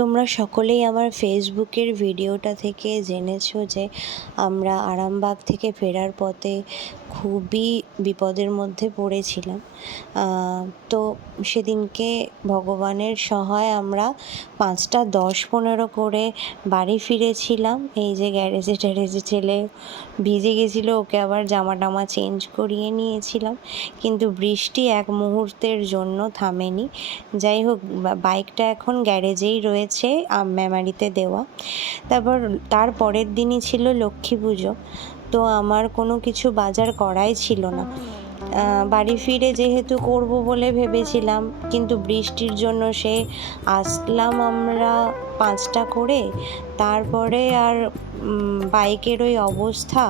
তোমরা সকলেই আমার ফেসবুকের ভিডিওটা থেকে জেনেছো যে আমরা আরামবাগ থেকে ফেরার পথে খুবই বিপদের মধ্যে পড়েছিলাম। তো সেদিনকে ভগবানের সহায় আমরা 5টা 10-15 করে বাড়ি ফিরেছিলাম। এই যে গ্যারেজে ছেলে ভিজে গেছিলো, ওকে আবার জামা টামা চেঞ্জ করিয়ে নিয়েছিলাম, কিন্তু বৃষ্টি এক মুহূর্তের জন্য থামেনি। যাই হোক, বাইকটা এখন গ্যারেজেই রয়েছে, মেমারিতে দেওয়া। তার পরের দিনই ছিল লক্ষ্মী পুজো। তো আমার কোনো কিছু বাজার করাই ছিল না। বাড়ি ফিরে যেহেতু করব বলে ভেবেছিলাম, কিন্তু বৃষ্টির জন্য আসলাম আমরা 5টা করে, তারপরে আর বাইকের ওই অবস্থা,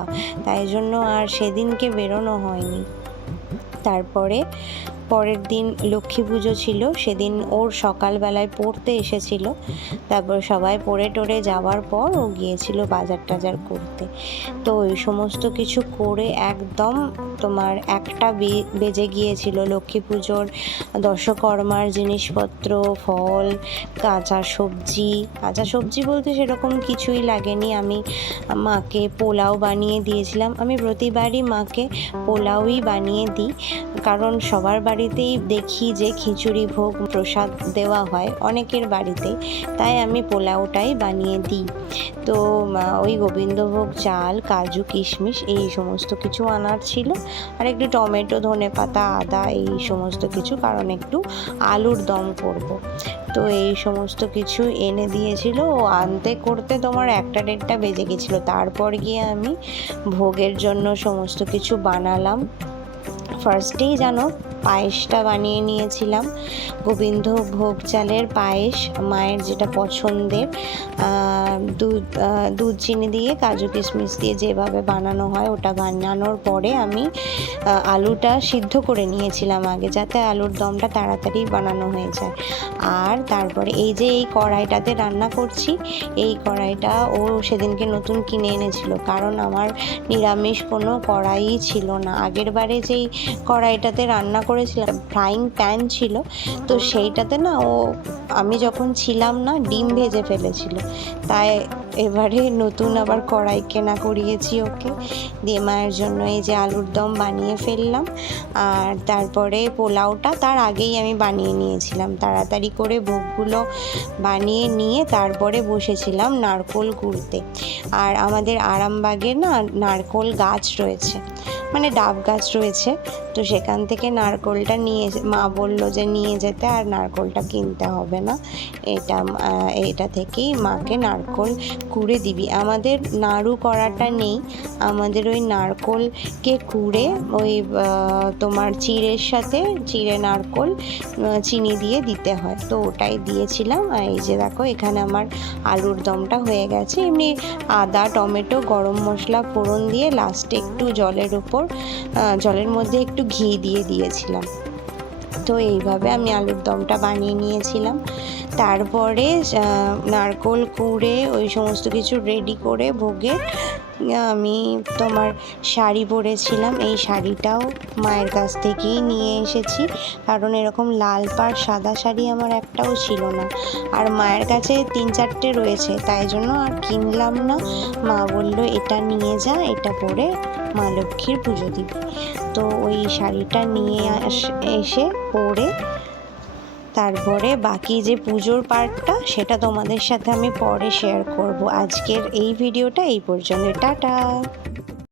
তাই জন্য আর সেদিনকে বেরোনো হয়নি। তারপরে পরের দিন লক্ষ্মী পুজো ছিল, সেদিন ওর সকালবেলায় পড়তে এসেছিল। তারপর সবাই পড়ে টরে যাওয়ার পর ও গিয়েছিল বাজার টাজার করতে। তো ওই সমস্ত কিছু করে একদম তোমার 1টা বেজে গিয়েছিল। লক্ষ্মী পুজোর দশকর্মার জিনিসপত্র, ফল, কাঁচা সবজি বলতে সেরকম কিছুই লাগেনি। আমি মাকে পোলাও বানিয়ে দিয়েছিলাম। আমি প্রতিবারই মাকে পোলাওই বানিয়ে দিই, কারণ সবার বাড়িতেই দেখি যে খিচুড়ি ভোগ প্রসাদ দেওয়া হয় অনেকের বাড়িতেই, তাই আমি পোলাওটাই বানিয়ে দিই। তো ওই গোবিন্দভোগ চাল, কাজু, কিশমিশ এই সমস্ত কিছু আনার ছিল, আর একটু টমেটো, ধনেপাতা, আদা এই সমস্ত কিছু, কারণ একটু আলুর দম করব। তো এই সমস্ত কিছু এনে দিয়েছিল। ও আনতে করতে তোমার 1টা 1:30টা বেজে গেছিলো। তারপর গিয়ে আমি ভোগের জন্য সমস্ত কিছু বানালাম। ফার্স্টেই জানো, পায়েসটা বানিয়ে নিয়েছিলাম। গোবিন্দভোগ চালের পায়েস, মায়ের যেটা পছন্দের, দুধ চিনি দিয়ে, কাজু কিশমিশ দিয়ে যেভাবে বানানো হয় ওটা বানানোর পরে আমি আলুটা সিদ্ধ করে নিয়েছিলাম আগে, যাতে আলুর দমটা তাড়াতাড়ি বানানো হয়ে যায়। আর তারপরে এই যে এই কড়াইটাতে রান্না করছি, এই কড়াইটা ও সেদিনকে নতুন কিনে এনেছিল, কারণ আমার নিরামিষ কোনো কড়াই ছিল না। আগের বারে যেই কড়াইটাতে রান্না করেছিলাম, ফ্রাইং প্যান ছিল, তো সেইটাতে না আমি যখন ছিলাম না ডিম ভেজে ফেলেছিল, তাই এবারে নতুন আবার কড়াই কেনা করিয়েছি ওকে দিয়ে। মায়ের জন্য এই যে আলুর দম বানিয়ে ফেললাম। আর তারপরে পোলাওটা তার আগেই আমি বানিয়ে নিয়েছিলাম, তাড়াতাড়ি করে ভোগগুলো বানিয়ে নিয়ে তারপরে বসেছিলাম নারকোল কুড়তে। আর আমাদের আরামবাগে না নারকোল গাছ রয়েছে, মানে ডাব গাছ রয়েছে, তো সেখান থেকে নারকোলটা মা বললো যে নিয়ে যেতে, আর নারকোলটা কিনতে হবে না, এটা থেকেই মাকে নারকোল কুড়ে দিবি। আমাদের নাড়ু করাটা নেই, আমাদের ওই নারকোলকে কুড়ে ওই তোমার চিড়ের সাথে চিড়ে নারকোল চিনি দিয়ে দিতে হয়, তো ওটাই দিয়েছিলাম। আর এই যে দেখো, এখানে আমার আলুর দমটা হয়ে গেছে। এমনি আদা, টমেটো, গরম মশলা ফোড়ন দিয়ে লাস্টে একটু জলের মধ্যে একটু ঘি দিয়ে দিয়েছিলাম। তো এইভাবে আমি আলুর দমটা বানিয়ে নিয়েছিলাম। তারপরে নারকোল কুড়ে ওই সমস্ত কিছু রেডি করে ভোগে আমি তোমার শাড়ি পরেছিলাম। এই শাড়িটাও মায়ের কাছ থেকেই নিয়ে এসেছি, কারণ এরকম লাল পাড় সাদা শাড়ি আমার একটাও ছিল না, আর মায়ের কাছে 3-4টে রয়েছে, তাই জন্য আর কিনলাম না। মা বললো এটা নিয়ে যা, এটা পরে মা লক্ষ্মীর পুজো দিবি। তো ওই শাড়িটা নিয়ে এসে পরে তারপরে বাকি যে পুজোর পার্টটা, সেটা তোমাদের সাথে আমি পরে শেয়ার করব। আজকের এই ভিডিওটা এই পর্যন্ত। টাটা।